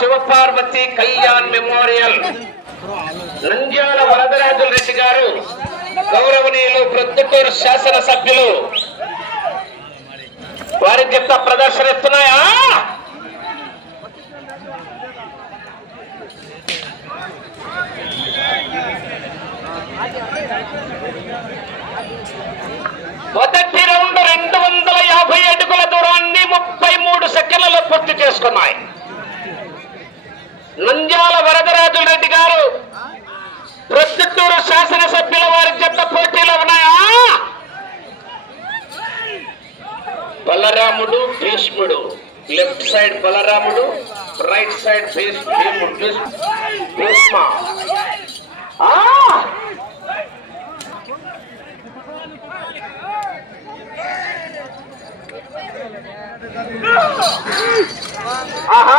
Shivaparvati Kalyan memorial Nandyal వరదరాజుల Reddy గారు, గౌరవనీయులు ప్రొద్దుటూరు శాసనసభ్యులు వారి చెత్త ప్రదర్శనిస్తున్నాయా? మొదటి రౌండ్ 250 అడుగుల దూరాన్ని 33 సెకండ్లలో పూర్తి చేసుకున్నాయి. నంద్యాల వరదరాజుల రెడ్డి గారు, ప్రొద్దుటూరు శాసనసభ్యుల వారి చెత్త పోటీలో ఉన్నాయా? బలరాముడు భీష్ముడు, లెఫ్ట్ సైడ్ బలరాముడు, రైట్ సైడ్ భీష్మ. ఆహా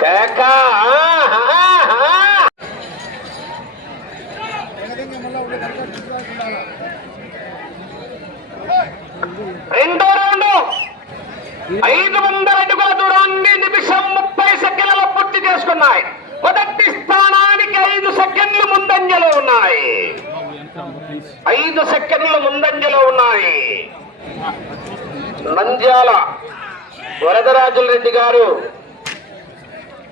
కేక. రెండో రౌండ్ 500 అడుగుల దూరాన్ని నిమిషం 30 సెకండ్లలో పూర్తి చేసుకున్నాయి. మొదటి స్థానానికి 5 సెకండ్లు ముందంజలో ఉన్నాయి. 5 సెకండ్లు ముందంజలో ఉన్నాయి. నంద్యాల వరదరాజుల రెడ్డి గారు,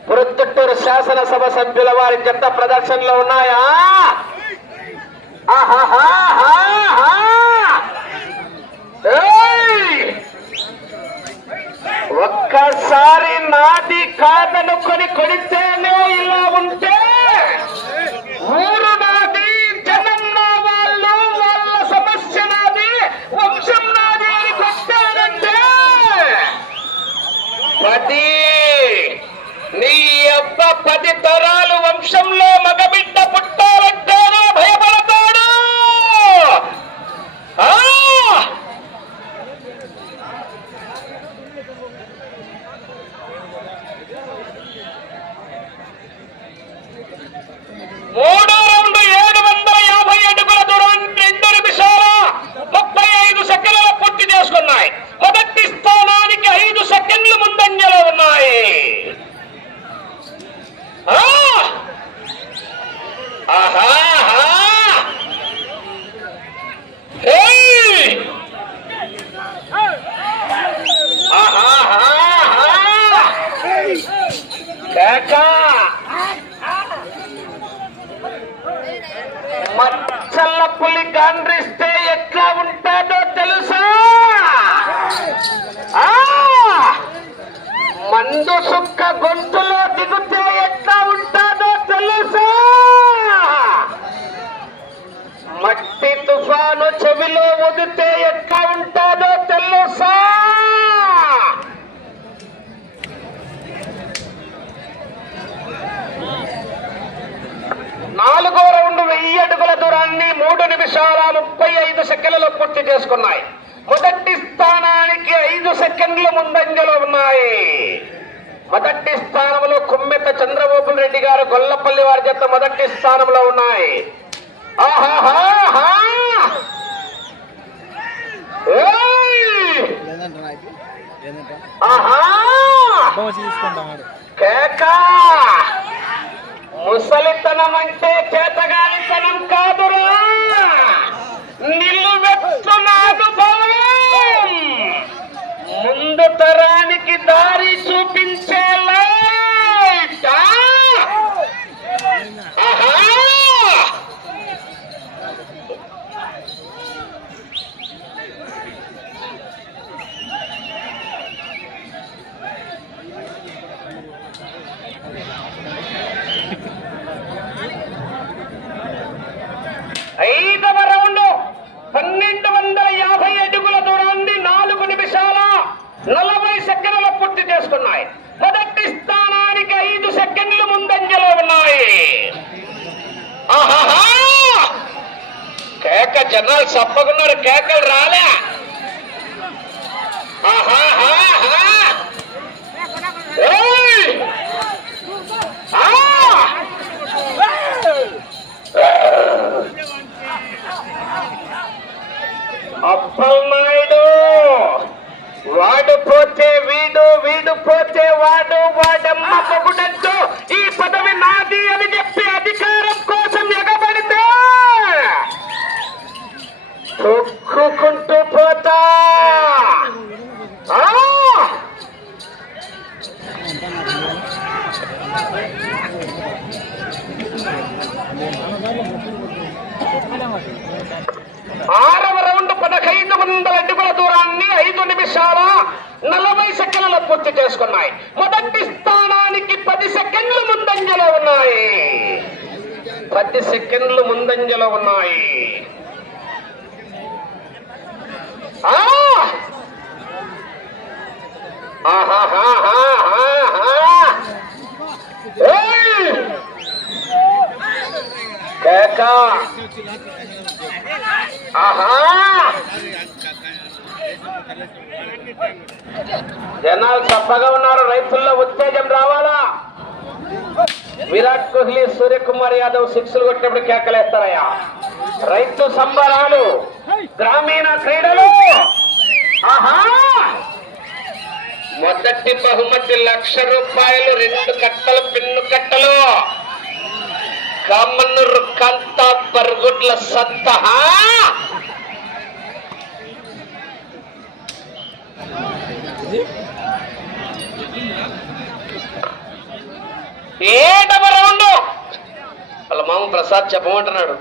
ప్రొద్దుటూరు శాసనసభ సభ్యుల వారి చెత్త ప్రదర్శనలో ఉన్నాయా? ఒక్కసారి నాది కాదనుకొని కొడితేనే ఇలా ఉంటే ఊరు నాది, జనం నా వాళ్ళు, వాళ్ళ సమస్య నాది, వంశం నాది అని కొట్టారంటే 10 తరాలు వంశంలో మగబిడ్డ పుట్టాలంటేనే భయపడతాడు. మూడో రౌండ్ 750 అడుగుల దూరాన్ని 2 నిమిషాల 35 సెకండ్లలో పూర్తి చేసుకున్నాయి. మొదటి స్థానానికి 5 సెకండ్లు ముందంజలో ఉన్నాయి. మచ్చల్ల పులి గాండ్రిస్తే ఎట్లా ఉంటాడో తెలుసా? మందు సుక్క గొంతులో దిగుతే ఎట్లా ఉంటాడో తెలుసా? మట్టి తుఫాను చెవిలో వదితే ఎట్లా ఉంటాడో తెలుసా? నాలుగో రౌండ్ 1000 అడుగుల దూరాన్ని 3 నిమిషాల 35 సెకండ్లలో పూర్తి చేసుకున్నాయి. మొదటి స్థానానికి 5 సెకండ్లు ముందంజలో ఉన్నాయి. మొదటి స్థానంలో కుమ్మెత చంద్రబాబు రెడ్డి గారు, గొల్లపల్లి వారి జత మొదటి స్థానంలో ఉన్నాయి. ముసలితనం అంటే చేతగానితనం కాదురా, నిలువెత్తునాదు భయం, ముందు తరానికి దారి చూపించేలా. ఐదవ రౌండ్ 1250 అడుగుల దూరాన్ని 4 నిమిషాల 40 సెకండ్లలో పూర్తి చేసుకున్నాయి. మొదటి జనాలు చప్పకున్నారు, కేకలు రాలే. అప్పలనాయుడు వాడు పోతే వీడు, వీడు పోతే వాడు, వాడమ్మ మొగుడంటూ ఈ పదవి నాది అని చెప్పి అధికారం కోసం ఎగబడితే తొక్కుకుంటూ పోతా. ఆరవ రౌండ్ 1500 అడుగుల దూరాన్ని 5 నిమిషాల 40 సెకండ్లలో పూర్తి చేసుకున్నాయి. మొదటి స్థానానికి 10 సెకండ్లు ముందంజలో ఉన్నాయి. 10 సెకండ్లు ముందంజలో ఉన్నాయి. జనాలు చప్పగా ఉన్నారు. రైతుల్లో ఉత్తేజం రావాలా. విరాట్ కోహ్లీ, సూర్యకుమార్ యాదవ్ సిక్స్లు కొట్టినప్పుడు కేకలేస్తారయ్యా. రైతు సంబరాలు, గ్రామీణ క్రీడలు. మొదటి బహుమతి ₹1,00,000, 2 కట్టలు, పిన్ను కట్టలు. కమ్మనూరు కంతా బరుగుడ్ల సత్తా. ఏడవ రౌండ్ వాళ్ళ మామ ప్రసాద్ చెప్పమంటున్నాడు.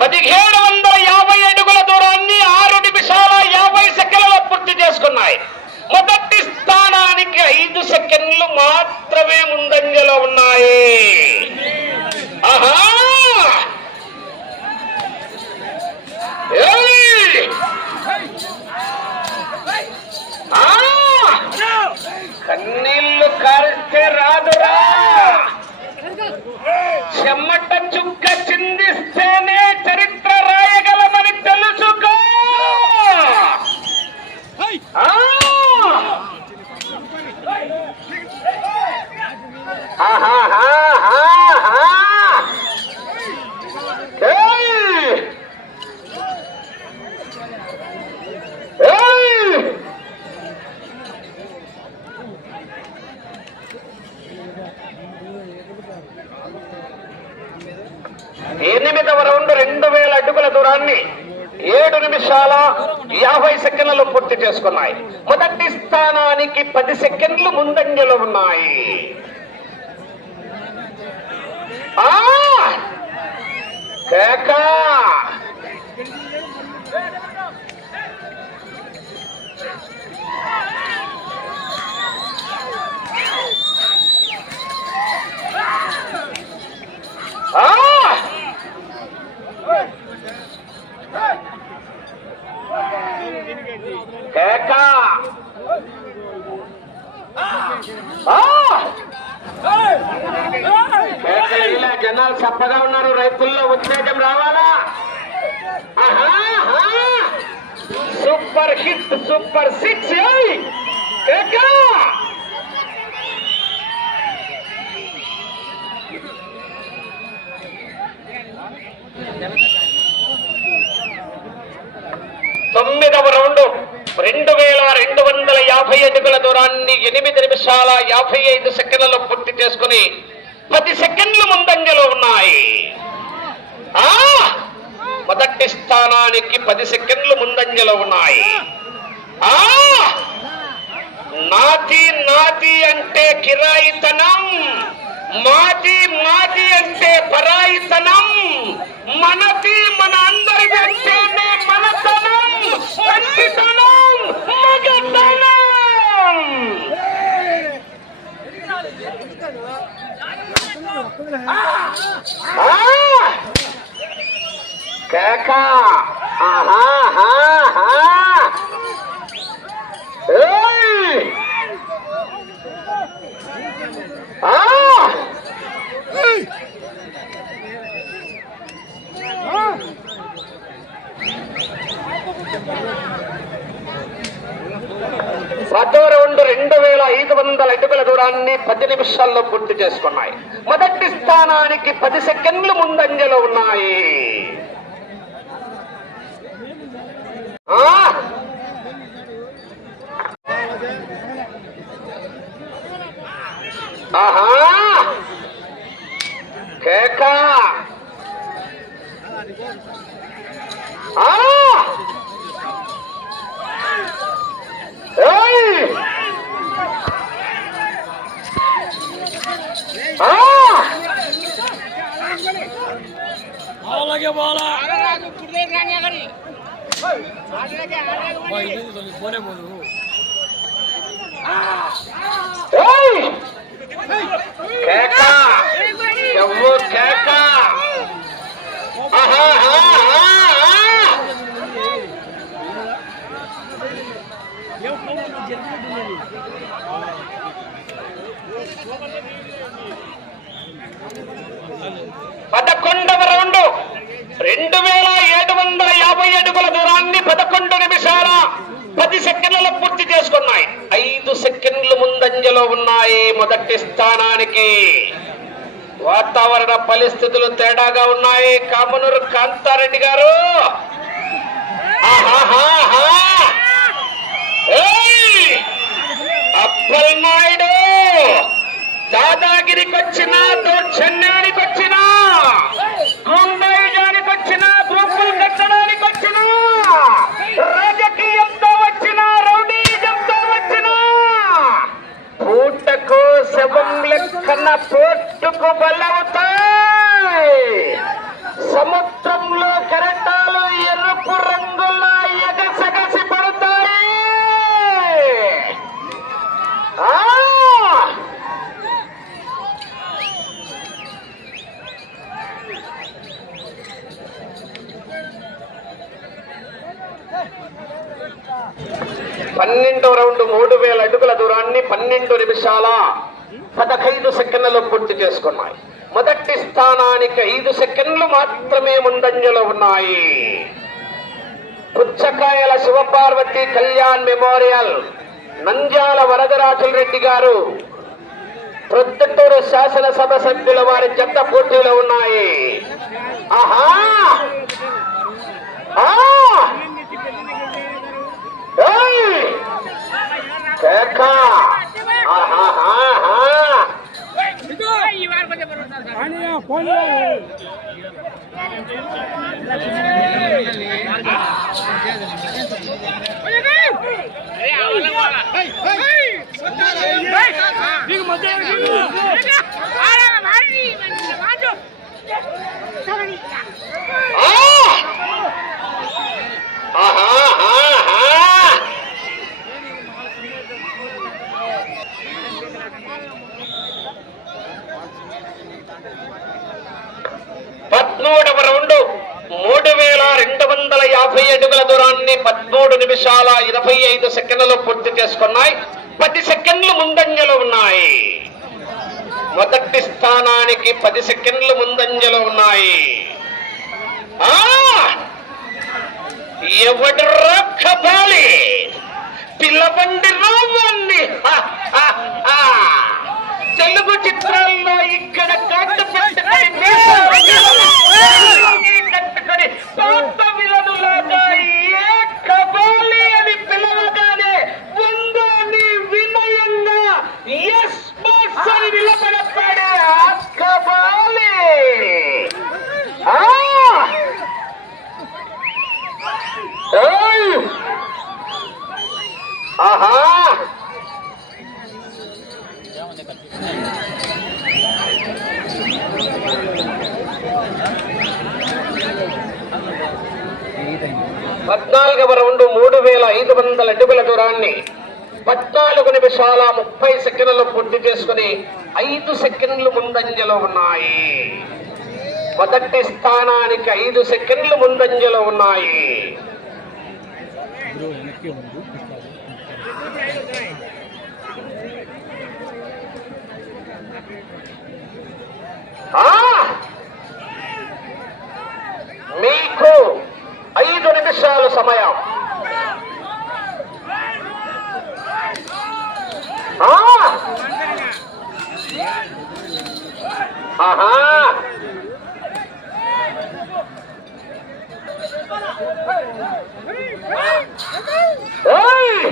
1750 అడుగుల దూరాన్ని 6 నిమిషాల 50 సెకండ్లలో పూర్తి చేసుకున్నాయి. మొదటి స్థానానికి 5 సెకండ్లు మాత్రమే ముందంజలో ఉన్నాయి. కన్నీళ్లు కారిస్తే రాదురా, చెమ్మట చుక్క చిందిస్తేనే చరిత్ర రాయగలమని తెలుసుకో. ఎనిమిదవ రౌండ్ 2000 అడుగుల దూరాన్ని 7 నిమిషాల 50 సెకండ్లలో పూర్తి చేసుకున్నాయి. మొదటి స్థానానికి 10 సెకండ్లు ముందంజలో ఉన్నాయి. కేకా జనాలు చప్పగా ఉన్నారు. రైతుల్లో ఉత్తేజం రావాలా. Super hit, super 6. తొమ్మిదవ రౌండ్ 2250 అడుగుల దూరాన్ని 8 నిమిషాల 55 సెకండ్లలో పూర్తి చేసుకుని 10 సెకండ్లు ముందంజలో ఉన్నాయి. మొదటి స్థానానికి 10 సెకండ్లు ముందంజలో ఉన్నాయి. నాది నాది అంటే కిరాయితనం, మాది మాది అంటే పరాయితనం, మనది మన అందరిది అంటేనే మనతనం, మంచితనం, మగతనం. కేకా దూరాన్ని 10 నిమిషాల్లో పూర్తి చేసుకున్నాయి. మొదటి స్థానానికి 10 సెకండ్లు ముందంజలో ఉన్నాయి. ఆహా కేక అలాగే బాలా పోనే పోదు కేక ఎవ్వు కేక పదకొండవ రౌండ్ 2750 అడుగుల దూరాన్ని 11 నిమిషాల 10 సెకండ్లలో పూర్తి చేసుకున్నాయి. 5 సెకండ్లు ముందంజలో ఉన్నాయి మొదటి స్థానానికి. వాతావరణ పరిస్థితులు తేడాగా ఉన్నాయి. కామనూరు కాంతారెడ్డి గారు అప్పల్ నాయుడు దాదాగిరికి వచ్చినా దౌర్జన్యానికి వచ్చినా గుండాయిజానికి వచ్చినా గ్రూపులు కట్టడానికి వచ్చినా రాజకీయంతో వచ్చినా రౌడీజంతో వచ్చినా పూటకు శవం లెక్కన పోటుకు బలవుతాయి. సముద్రంలో కెరటాలు ఎరుపు రంగుల ఎగసగసి పడతాయి. పన్నెండవ రౌండ్ 3000 అడుగుల దూరాన్ని 12 నిమిషాల 15 సెకండ్లలో పూర్తి చేసుకున్నాయి. మొదటి స్థానానికి 5 సెకండ్లు మాత్రమే ముందంజలో ఉన్నాయి. పుచ్చకాయల శివపార్వతి కళ్యాణ్ మెమోరియల్ నంద్యాల వరదరాజుల రెడ్డి గారు ప్రొద్దుటూరు శాసనసభ సభ్యుల వారి జత పోటీలో ఉన్నాయి. ఆహా పద్మూడవ రౌండ్ 3250 అడుగుల దూరాన్ని 13 నిమిషాల 25 సెకండ్లలో పూర్తి చేసుకున్నాయి. 10 సెకండ్లు ముందంజలో ఉన్నాయి. మొదటి స్థానానికి 10 సెకండ్లు ముందంజలో ఉన్నాయి. ఎవడు రక్కపాలి పిల్లబండి రావాన్ని తెలుగు చిత్రాల్లో ఇక్కడ కట్టుకొని పాత విలనులాగా ఏ కబాలి అని పిలవగానే ముందు నీ వినయంగా ఎస్ బాస్ అని నిలబడతాడే ఆ కబాలి. ఆహా 14వ రౌండ్ 3500 అడుగుల దూరాన్ని 14 నిమిషాల 30 సెకండ్లలో పూర్తి చేసుకుని 5 సెకండ్లు ముందంజలో ఉన్నాయి. మొదటి స్థానానికి 5 సెకండ్లు ముందంజలో ఉన్నాయి. మీకు 5 నిమిషాలు సమయం. ఆహా ఓయ్!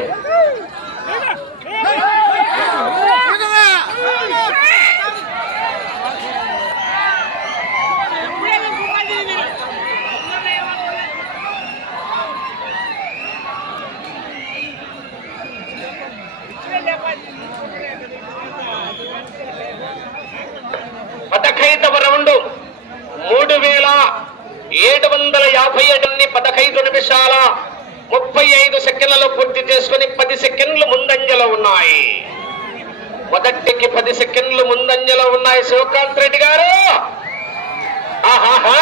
పదకైదవ రౌండ్ 3757 15 నిమిషాల 35 సెకండ్లలో పూర్తి చేసుకుని 10 సెకండ్లు ముందంజలో ఉన్నాయి. మొదటికి 10 సెకండ్లు ముందంజలో ఉన్నాయి శివకాంత్ రెడ్డి గారు. ఆహాహా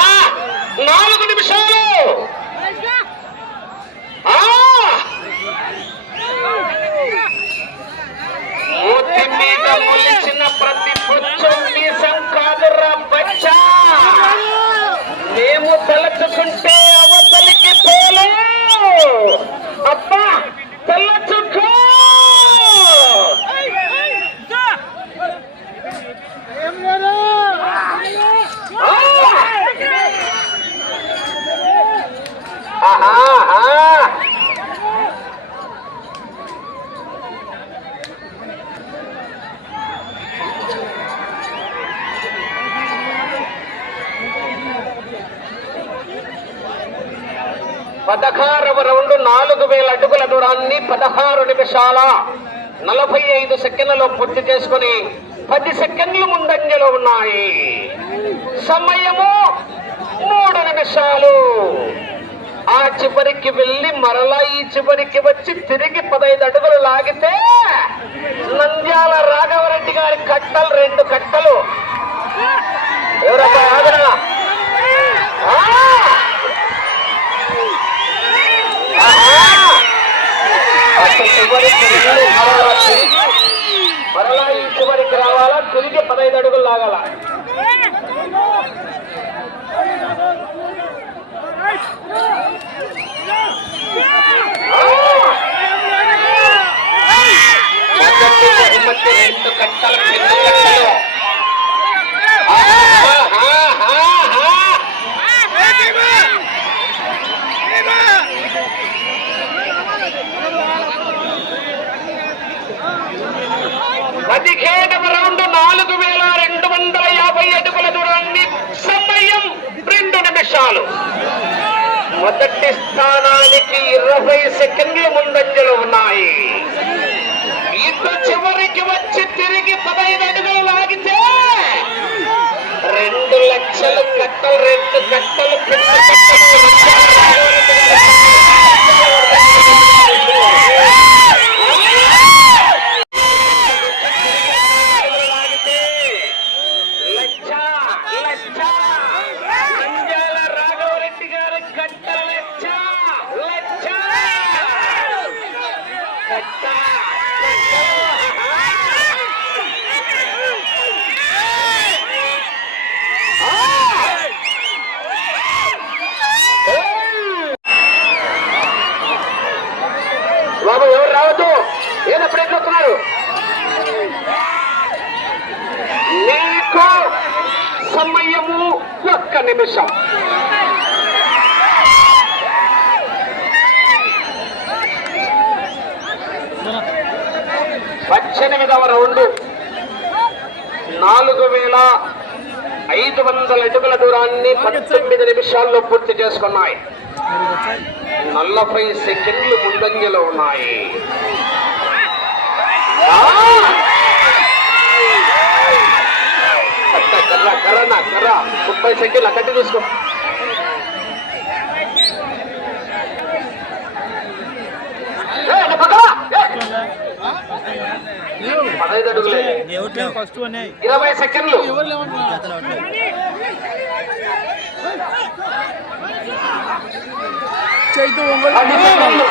4 నిమిషాలు. మూతి మీద మొలిచిన ప్రతి పుచ్చం మీసం కాదురా బచ్చా. మేము తలచుకుంటే అవతలికి పోలే. అబ్బా తలచుకో. పదహారవ రౌండ్ 4000 అడుగుల దూరాన్ని 16 నిమిషాల 45 సెకండ్లలో పూర్తి చేసుకుని 10 సెకండ్లు ముందంజలో ఉన్నాయి. సమయము 3 నిమిషాలు. ఆ చివరికి వెళ్ళి మరలా ఈ చివరికి వచ్చి తిరిగి 15 అడుగులు లాగితే నంద్యాల రాఘవరెడ్డి గారి కట్టలు 2 కట్టలు. ఎవరబ్బా ఆదరా? మరలా ఈ చివరికి రావాలా, తిరిగి 15 అడుగులు లాగాల. రెండు కట్టలు పదిహేడవ రౌండ్ 4250 అడుగుల దూరాన్ని సమయం 2 నిమిషాలు. మొదటి స్థానానికి 20 సెకండ్లు ముందంజలు ఉన్నాయి. ఇటు చివరికి వచ్చి తిరిగి 15 అడుగులు లాగితే 2 లక్షలు కట్టలు 2 కట్టలు పెద్ద కట్టలు. నంద్యాల రాఘవరెడ్డి గారి కట్టల లెచ్చ లెచ్చ కట్ట. బాబు ఎవరు రావద్దు, ఏదప్పుడు ఎట్లా వస్తున్నారు? నీకు సమయము 1 నిమిషం. పద్దెనిమిదవ రౌండ్ 4500 అడుగుల దూరాన్ని 19 నిమిషాల్లో పూర్తి చేసుకున్నాయి. 40 సెకండ్లు ముందంజలో ఉన్నాయి. కర్ర 30 సెకండ్లు అక్కడి తీసుకో. 15 అడుగులే 20 సెకండ్లు. చైతు 10 సెకండ్లు.